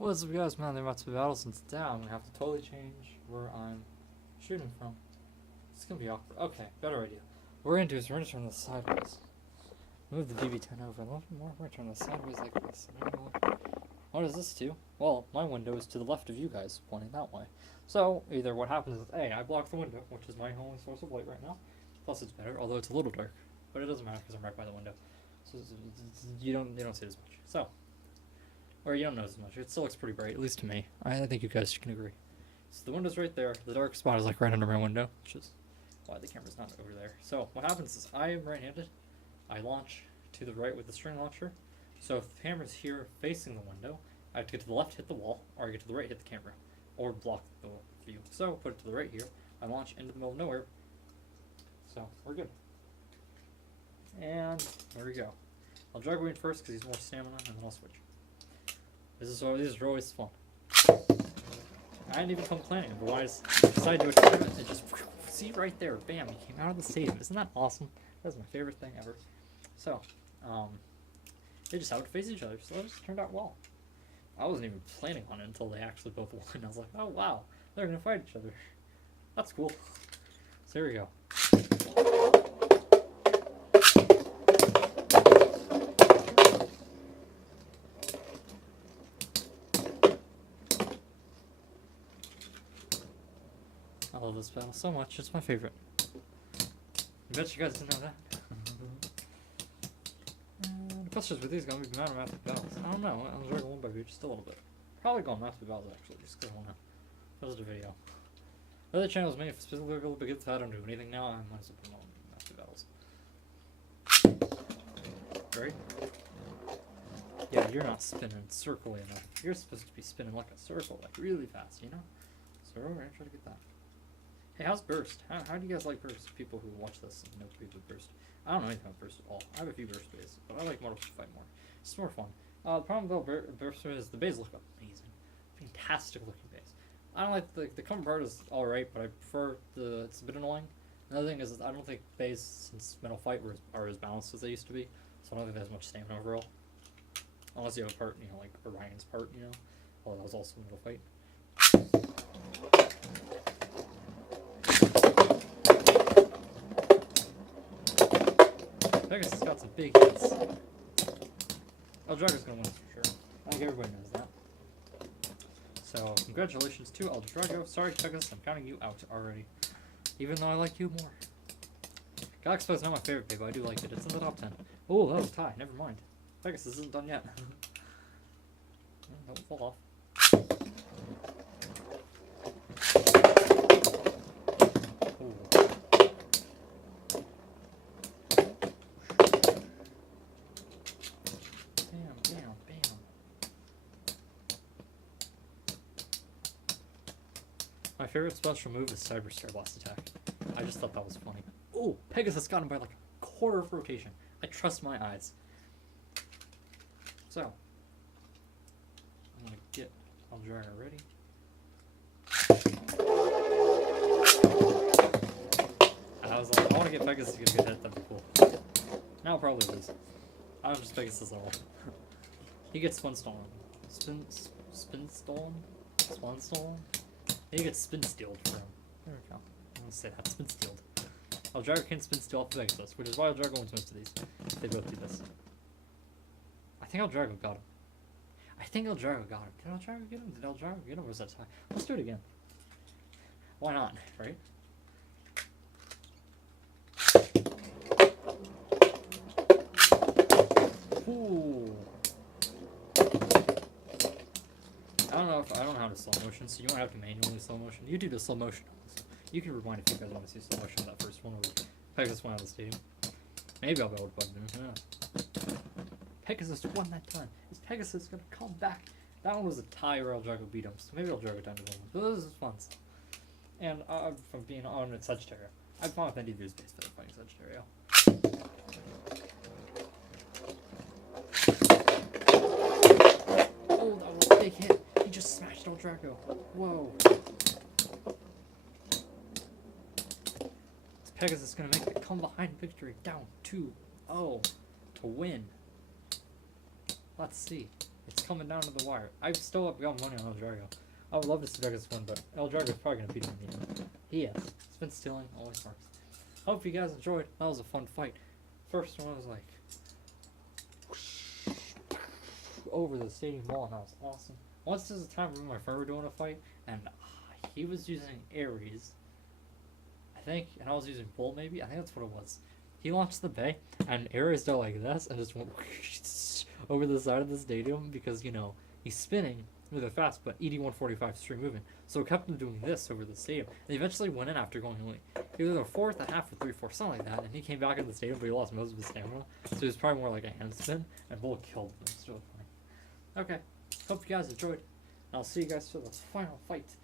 What's up, guys? Man, they're about to be battles, and today I'm gonna have to totally change where I'm shooting from. It's gonna be awkward. Okay, better idea. What we're gonna do is we're gonna turn this sideways. Move the BB-10 over a little bit more. We're gonna turn this sideways like this. What does this do? Well, my window is to the left of you guys, pointing that way. So, either what happens is, A, I block the window, which is my only source of light right now. Plus, it's better, although it's a little dark. But it doesn't matter because I'm right by the window. So, you don't see it as much. So, or you don't notice as much. It still looks pretty bright, at least to me. I think you guys can agree. So the window's right there. The dark spot is like right under my window, which is why the camera's not over there. So what happens is I am right-handed. I launch to the right with the string launcher. So if the camera's here facing the window, I have to get to the left, hit the wall, or I get to the right, hit the camera, or block the view. So put it to the right here. I launch into the middle of nowhere. So we're good. And there we go. I'll drag in first because he's more stamina, and then I'll switch. These are always fun. I didn't even come planning, but when I decided to do a tournament, it just, see right there, bam, he came out of the stadium. Isn't that awesome? That's my favorite thing ever. So, they just happened to face each other, so that just turned out well. I wasn't even planning on it until they actually both won. I was like, oh wow, they're gonna fight each other. That's cool. So here we go. I love this battle so much, it's my favorite. I bet you guys didn't know that. And the questions with these gonna be mathematic battles. I don't know, I'm dragging one by view just a little bit. Probably going mathematic battles actually, just because I wanna post a video. The other channel is made specifically because if I don't do anything now, I might as well put on mathematic battles. Right? Yeah, you're not spinning circly enough. You're supposed to be spinning like a circle, like really fast, you know? So we're gonna try to get that. Hey, how's Burst? How do you guys like Burst? People who watch this and know people with Burst. I don't know anything about Burst at all. I have a few Burst bays, but I like Mortal Fight more. It's more fun. The problem about Burst is the bays look amazing. Fantastic looking bays. I don't like the cover part is alright, but I prefer it's a bit annoying. Another thing is I don't think bays since Metal Fight are as balanced as they used to be, so I don't think there's much stamina overall. Unless you have a part, you know, like Orion's part, you know. Although that was also Metal Fight. Pegasus has got some big hits. L-Drago's gonna win this for sure. I think everybody knows that. So, congratulations to L-Drago. Sorry, Pegasus, I'm counting you out already. Even though I like you more. Galaxy is not my favorite babe, but I do like it. It's in the top 10. Oh, that was a tie. Never mind. Pegasus isn't done yet. Don't fall off. My favorite special move is Cyber Star Blast attack. I just thought that was funny. Oh, Pegasus got him by like a quarter of rotation. I trust my eyes. So, I'm gonna get L-Drago ready. I was like, I want to get Pegasus to get a good hit. That'd be cool. Now I'll probably lose. I'm just Pegasus level. He gets spin stolen. Spin stolen? Spawn stolen? He gets spin stealed for him. There we go. I'm gonna say that. Spin stealed. L-Drago can spin steal off the Pegasus, which is why L-Drago wins most of these. They both do this. I think L-Drago got him. Did L-Drago get him? Did L-Drago get him? Or was that tie? Let's do it again. Why not, right? Ooh. I don't know how to slow motion, so you won't have to manually slow motion. You do the slow motion. So you can rewind if you guys want to see slow motion on that first one where Pegasus went out of the stadium. Maybe I'll be able to button him. Yeah. Pegasus won that time. Is Pegasus gonna come back? That one was a tie where L-Drago beat him, so maybe L-Drago down to one. But this is fun stuff. And from being on at Sagittario, I've fun with any of these days for fighting Sagittario. Oh, that was a big hit. He just smashed L-Drago. Whoa. Is Pegasus gonna make the come behind victory down 2-0 to win? Let's see. It's coming down to the wire. I've still got money on L-Drago. I would love to see Pegasus win, but L-Drago's probably going to beat him in the end. He is. He's been stealing, always works. Hope you guys enjoyed. That was a fun fight. First one was like over the stadium wall, and that was awesome. Once there's a time where my friend were doing a fight, and he was using Ares, I think, and I was using Bull maybe. I think that's what it was. He launched the bay, and Ares did like this, and just went over the side of the stadium because, you know, he's spinning really fast, but ED-145 is free moving. So it kept him doing this over the stadium. And he eventually went in after going like either a fourth, a half, or 3/4, something like that. And he came back into the stadium, but he lost most of his stamina. So he was probably more like a hand spin, and Bull killed him. It's really funny. Okay, hope you guys enjoyed. And I'll see you guys for the final fight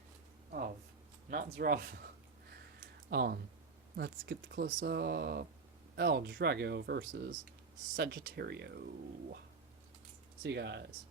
of not Zerafa. Let's get the close up. L-Drago versus Sagittario. See you guys.